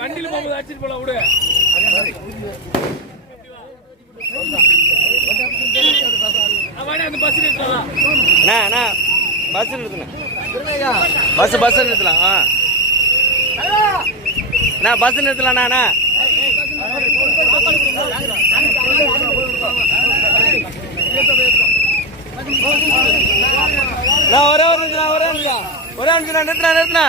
வண்டியில போகும்போது அடிச்சுட்டு போல விடு. அந்த பஸ் நிறுத்தலாம். பஸ் நிறுத்தணும். பஸ் நிறுத்தலாம். பஸ் நிறுத்தலாம்ண்ணா. ஒரே நிறுத்தினா